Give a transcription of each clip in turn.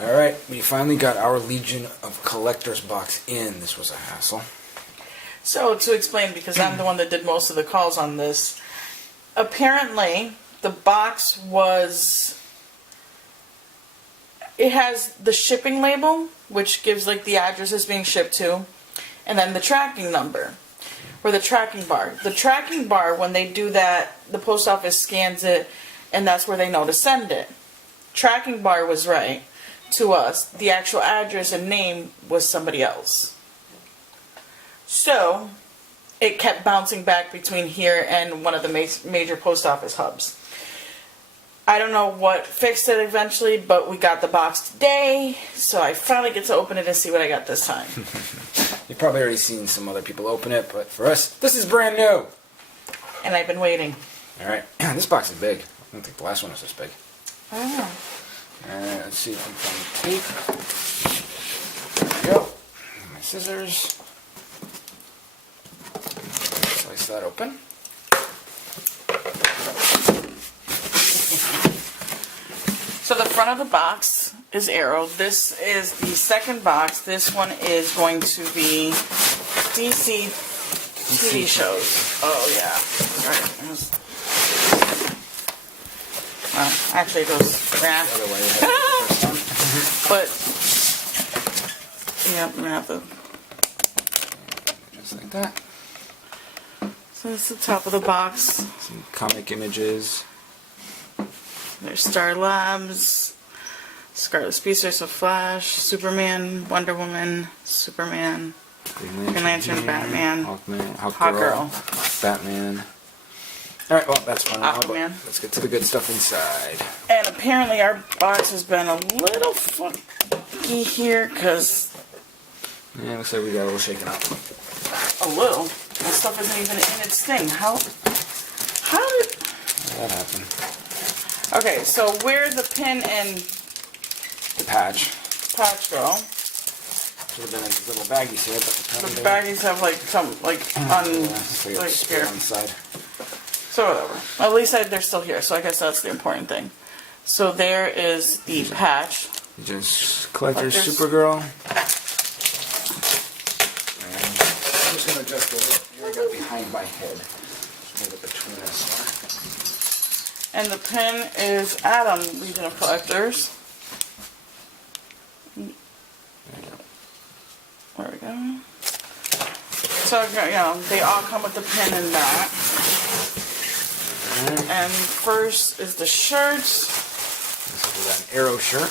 Alright, we finally got our Legion of Collectors box in. This was a hassle. So, to explain, because I'm the one that did most of the calls on this, apparently the box was... It has the shipping label, which gives like the address it's being shipped to, and then the tracking number, or the tracking bar. The tracking bar, when they do that, the post office scans it, and that's where they know to send it. Tracking bar was right to us. The actual address and name was somebody else. So, it kept bouncing back between here and one of the major post office hubs. I don't know what fixed it eventually, but we got the box today, so I finally get to open it and see what I got this time. You've probably already seen some other people open it, but for us, this is brand new. And I've been waiting. Alright, this box is big. I don't think the last one was this big. I don't know. Alright, let's see if I can find the tape. There we go. My scissors. Slice that open. So the front of the box is Arrow. This is the second box. This one is going to be DC TV shows. Oh yeah. Right. Well, actually it goes but yeah, I'm gonna have to just like that. So this is the top of the box. Some comic images. There's Star Labs, Scarlet Speedster, Flash, Superman, Wonder Woman, Superman, Green Lantern, Batman, Hawkgirl, Batman. Alright, well, that's fun. Aquaman. Let's get to the good stuff inside. And apparently our box has been a little funky here, because... Yeah, looks like we got a little shaken up. A little? That stuff isn't even in its thing. How did... That happened. Okay, so where the pin and the patch go? Should have been in these little baggies here, but the baggies have like some like on like here on the side. So whatever. At least they're still here, so I guess that's the important thing. So there is the patch. Just Collector's Supergirl. And I'm just gonna adjust it. Here I got behind my head. Just move it between us here. And the pin is Adam, Legion of Collectors. There we go. So, you know, they all come with the pin and that. And first is the shirt. This is an Arrow shirt.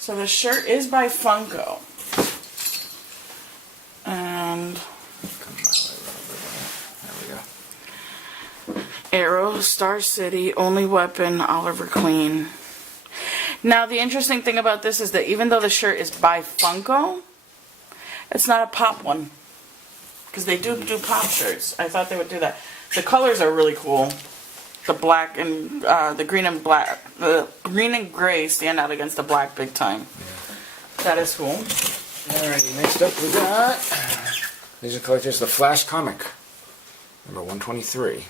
So the shirt is by Funko. And... Arrow, Star City, Only Weapon, Oliver Queen. Now, the interesting thing about this is that even though the shirt is by Funko, it's not a pop one. Because they do pop shirts. I thought they would do that. The colors are really cool. The black and, the green and black, the green and gray stand out against the black big time. Yeah. That is cool. Alrighty, next up we got Legion of Collectors, the Flash comic. Number 123.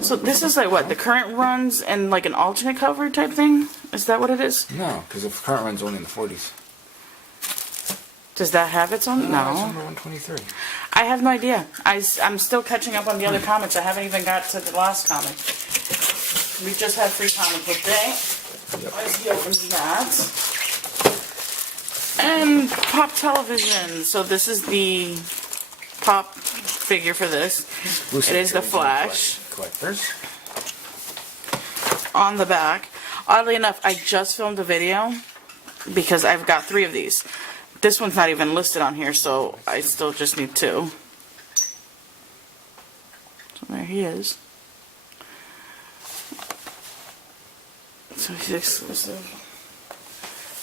So this is like what, the current runs and like an alternate cover type thing? Is that what it is? No, because the current run's only in the 40s. Does that have its own? No. It's number 123. I have no idea. I'm still catching up on the other comics. I haven't even got to the last comic. We just had free comic book day. Yep. Let's open that. And Pop Television. So this is the Pop figure for this. It is the Flash. Collectors. On the back. Oddly enough, I just filmed a video because I've got 3 of these. This one's not even listed on here, so I still just need 2. So there he is. So he's exclusive.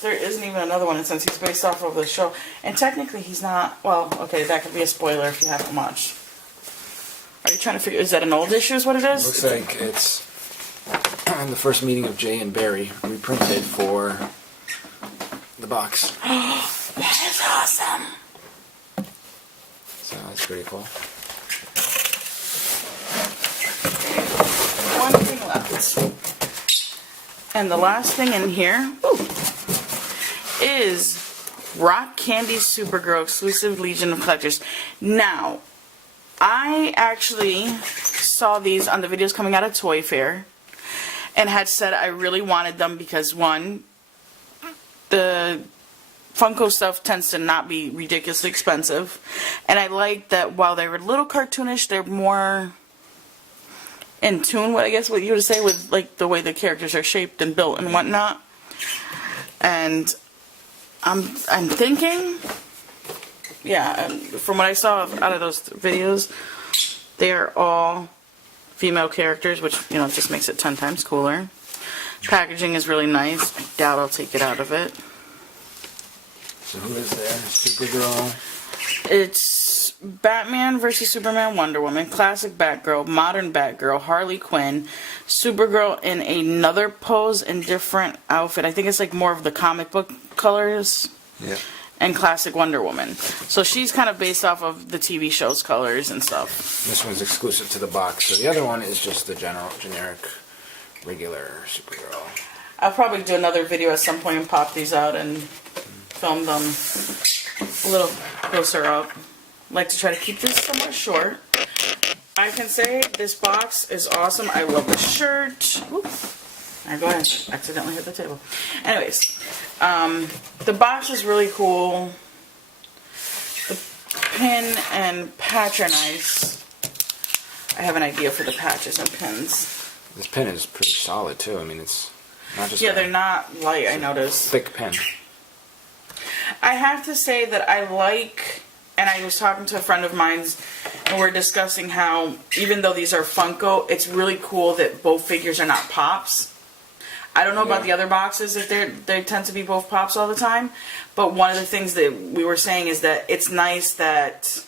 There isn't even another one, and since he's based off of the show, and technically he's not, well, okay, that could be a spoiler if you haven't watched. Are you trying to figure, is that an old issue is what it is? Looks like it's the first meeting of Jay and Barry reprinted for the box. That is awesome. So that's pretty cool. methods. And the last thing in here is Rock Candy Supergirl exclusive Legion of Collectors. Now, I actually saw these on the videos coming out of Toy Fair and had said I really wanted them because, one, the Funko stuff tends to not be ridiculously expensive, and I like that while they were a little cartoonish, they're more in tune, what you would say, with like the way the characters are shaped and built and whatnot. And I'm thinking, yeah, from what I saw out of those videos, they are all female characters, which, you know, just makes it 10 times cooler. Packaging is really nice. I doubt I'll take it out of it. So who is there? Supergirl. It's Batman vs. Superman, Wonder Woman, classic Batgirl, modern Batgirl, Harley Quinn, Supergirl in another pose and different outfit. I think it's like more of the comic book colors. Yeah. And classic Wonder Woman. So she's kind of based off of the TV show's colors and stuff. This one's exclusive to the box. So the other one is just the generic, regular Supergirl. I'll probably do another video at some point and pop these out and film them a little closer up. I like to try to keep this somewhat short. I can say this box is awesome. I love the shirt. Oops. I go ahead. Accidentally hit the table. Anyways, the box is really cool. The pin and patch are nice. I have an idea for the patches and pins. This pin is pretty solid too. I mean, it's not just they're not light. I noticed. Thick pin. I have to say that I like, and I was talking to a friend of mine's, and we're discussing how even though these are Funko, it's really cool that both figures are not pops. I don't know about the other boxes if they tend to be both pops all the time, but one of the things that we were saying is that it's nice that,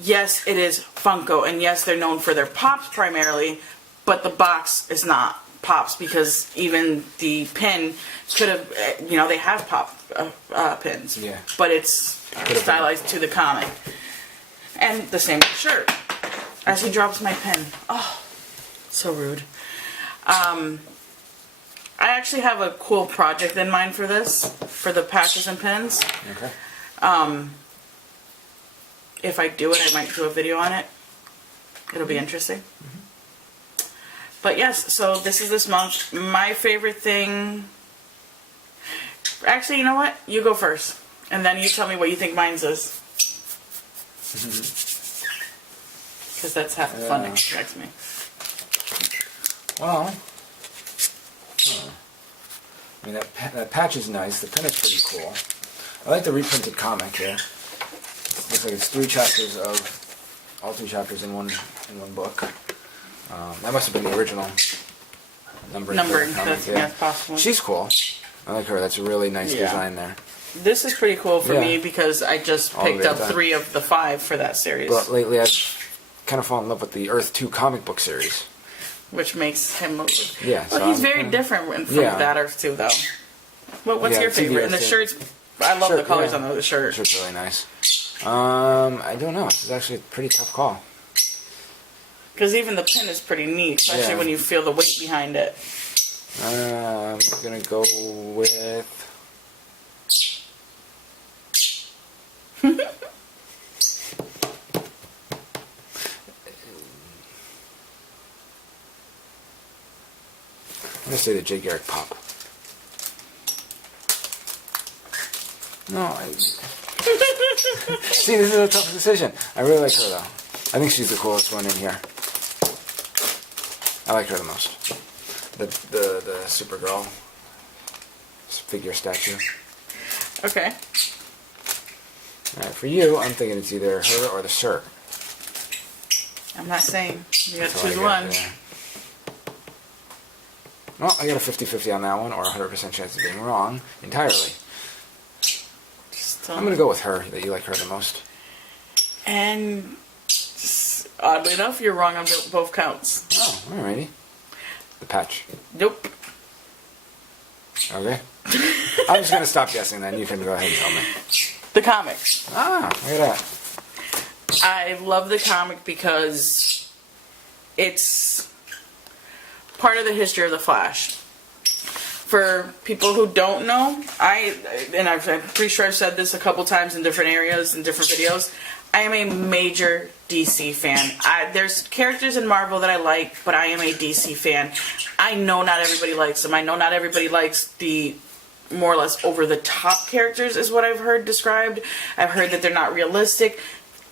yes, it is Funko, and yes, they're known for their pops primarily, but the box is not pops, because even the pin could have, you know, they have pop pins, but it's stylized to the comic. And the same with the shirt. As he drops my pen. Oh, so rude. I actually have a cool project in mind for this, for the patches and pins. Okay. If I do it, I might do a video on it. It'll be interesting. Mm-hmm. But yes, so this is this month. My favorite thing... Actually, you know what? You go first. And then you tell me what you think mine's is. Because that's half the fun, expects me. Well... I mean, that patch is nice. The pin is pretty cool. I like the reprinted comic here. Looks like it's all three chapters in one book. That must have been the original numbering. That's possible. She's cool. I like her. That's a really nice design there. This is pretty cool for me because I just picked up 3 of the 5 for that series. But lately I've kind of fallen in love with the Earth 2 comic book series. Which makes him look... Yeah. Well, he's very different from that Earth 2, though. What's your favorite? And the shirts... I love the colors on the shirt. The shirt's really nice. I don't know. It's actually a pretty tough call. Because even the pin is pretty neat, especially when you feel the weight behind it. I'm going to go with... I'm going to say the Jay Garrick pop. No, See, this is a tough decision. I really like her, though. I think she's the coolest one in here. I like her the most. The Supergirl figure statue. Okay. Alright, for you, I'm thinking it's either her or the shirt. I'm not saying. You gotta That's all choose I one. got, yeah. Well, I got a 50-50 on that one, or a 100% chance of being wrong entirely. I'm going to go with her, that you like her the most. And oddly enough, you're wrong on both counts. Oh, alrighty. The patch. Nope. Okay. I'm just going to stop guessing then. You can go ahead and tell me. The comic. Ah, look at that. I love the comic because it's part of the history of the Flash. For people who don't know, I'm pretty sure I've said this a couple times in different areas, in different videos, I am a major DC fan. There's characters in Marvel that I like, but I am a DC fan. I know not everybody likes them. I know not everybody likes the more or less over-the-top characters, is what I've heard described. I've heard that they're not realistic.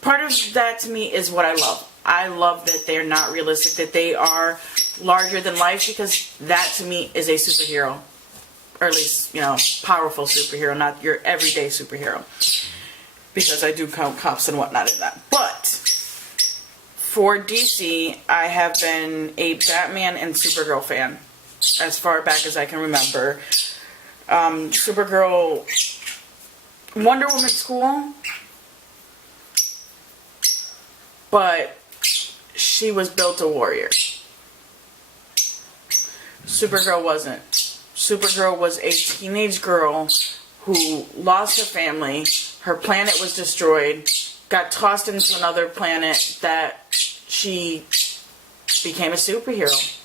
Part of that to me is what I love. I love that they're not realistic, that they are larger than life, because that to me is a superhero. Or at least, powerful superhero, not your everyday superhero. Because I do count cops and whatnot in that. But for DC, I have been a Batman and Supergirl fan as far back as I can remember. Supergirl, Wonder Woman's cool, but she was built a warrior. Supergirl wasn't. Supergirl was a teenage girl who lost her family, her planet was destroyed, got tossed into another planet that she became a superhero.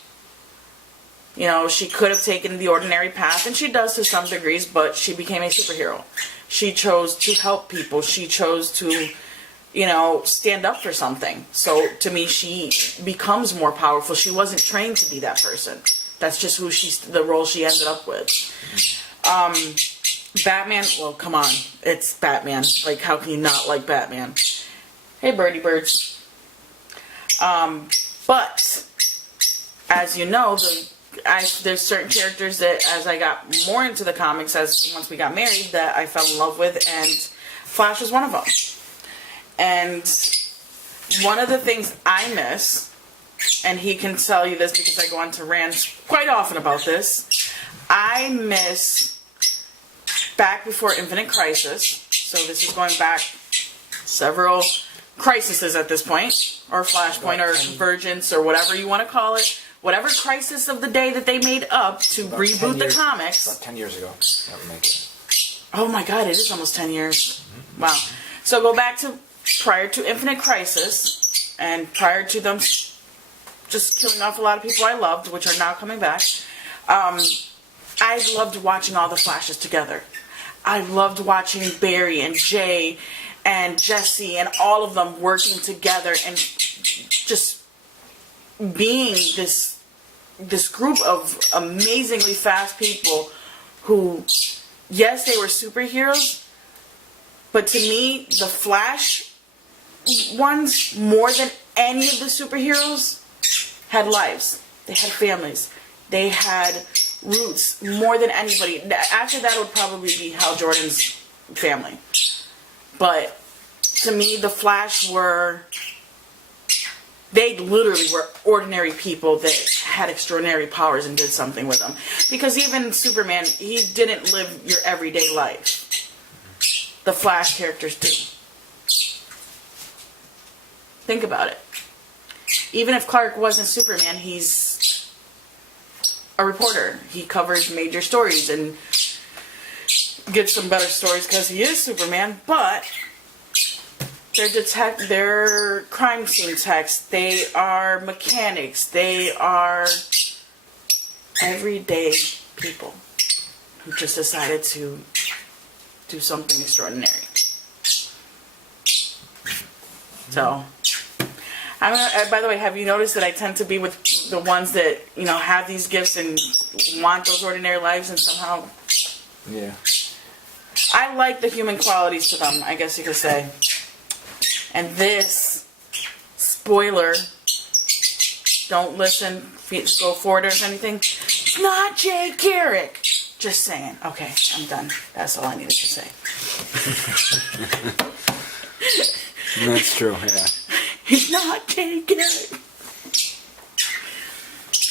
She could have taken the ordinary path, and she does to some degrees, but she became a superhero. She chose to help people. She chose to, stand up for something. So, to me, she becomes more powerful. She wasn't trained to be that person. That's just the role she ended up with. Batman, well, come on. It's Batman. Like, how can you not like Batman? Hey, birdie birds. But, as you know, there's certain characters that, as I got more into the comics, once we got married, that I fell in love with, and Flash was one of them. And one of the things I miss, and he can tell you this because I go on to rants quite often about this, I miss back before Infinite Crisis, so this is going back several crises at this point, or Flashpoint, or Convergence, or whatever you want to call it. Whatever crisis of the day that they made up to reboot the comics. About 10 years ago. That would make it. Oh my god, it is almost 10 years. Mm-hmm. Wow. So go back to prior to Infinite Crisis, and prior to them just killing off a lot of people I loved, which are now coming back. I loved watching all the Flashes together. I loved watching Barry and Jay and Jesse and all of them working together and just being this group of amazingly fast people who, yes, they were superheroes, but to me, the Flash ones, more than any of the superheroes, had lives. They had families. They had roots more than anybody. After that, it would probably be Hal Jordan's family. But to me, the Flash they literally were ordinary people that had extraordinary powers and did something with them. Because even Superman, he didn't live your everyday life. The Flash characters do. Think about it. Even if Clark wasn't Superman, he's a reporter. He covers major stories and gets some better stories because he is Superman, but they're crime scene techs, they are mechanics, they are everyday people who just decided to do something extraordinary. So, by the way, have you noticed that I tend to be with the ones that, have these gifts and want those ordinary lives and somehow... Yeah. I like the human qualities to them, I guess you could say. And this, spoiler, don't listen, go forward or anything, it's not Jay Garrick. Just saying. Okay, I'm done. That's all I needed to say. That's true, yeah. He's not Jay Garrick.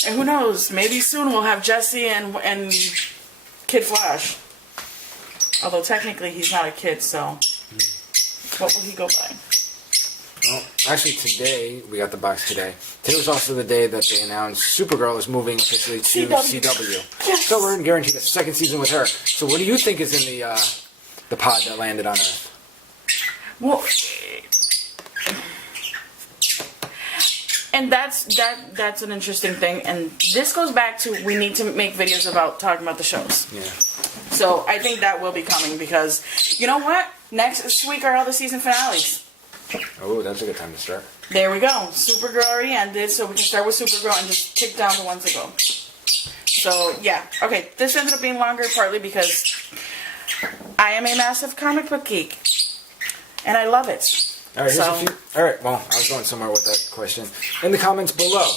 And who knows, maybe soon we'll have Jesse and Kid Flash. Although technically he's not a kid, so what will he go by? Well, actually today, we got the box today. Today was also the day that they announced Supergirl is moving officially to CW. Yes. So we're guaranteed a second season with her. So what do you think is in the pod that landed on Earth? Well, And that's an interesting thing. And this goes back to we need to make videos about talking about the shows. Yeah. So I think that will be coming because, you know what? Next week are all the season finales. Oh, that's a good time to start. There we go. Supergirl already ended, so we can start with Supergirl and just kick down the ones ago. So, yeah. Okay, this ended up being longer partly because I am a massive comic book geek. And I love it. All right, Alright, well, I was going somewhere with that question. In the comments below,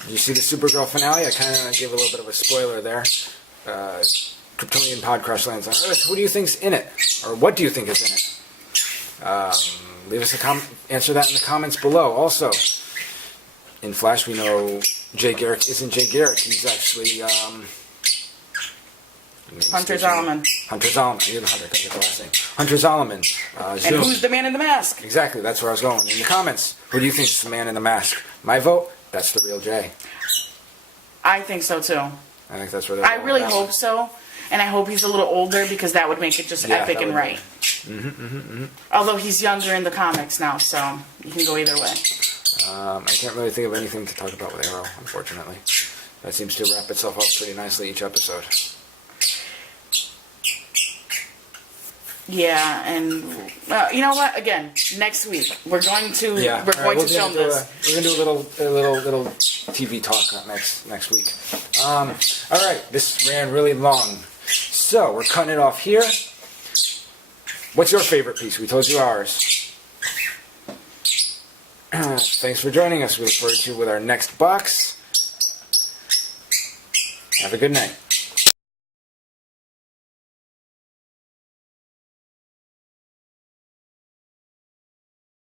did you see the Supergirl finale? I kind of gave a little bit of a spoiler there. Kryptonian pod crash lands on Earth. Who do you think's in it? Or what do you think is in it? Leave us a answer that in the comments below. Also, in Flash, we know Jay Garrick isn't Jay Garrick. He's actually Hunter Zolomon. Hunter Zolomon. You're the Hunter. Can't get the last name. Hunter Zolomon. And who's the man in the mask? Exactly. That's where I was going. In the comments, who do you think is the man in the mask? My vote. That's the real Jay. I think so too. I think that's where they're I going really with that hope one. so. And I hope he's a little older because that would make it just epic that and would right. Although he's younger in the comics now, so you can go either way. I can't really think of anything to talk about with Arrow, unfortunately. That seems to wrap itself up pretty nicely each episode. Yeah, and you know what? Again, next week we're going to film this. We're gonna do a little TV talk next week. All right, this ran really long, so we're cutting it off here. What's your favorite piece? We told you ours. Thanks for joining us. We look forward to you with our next box. Have a good night.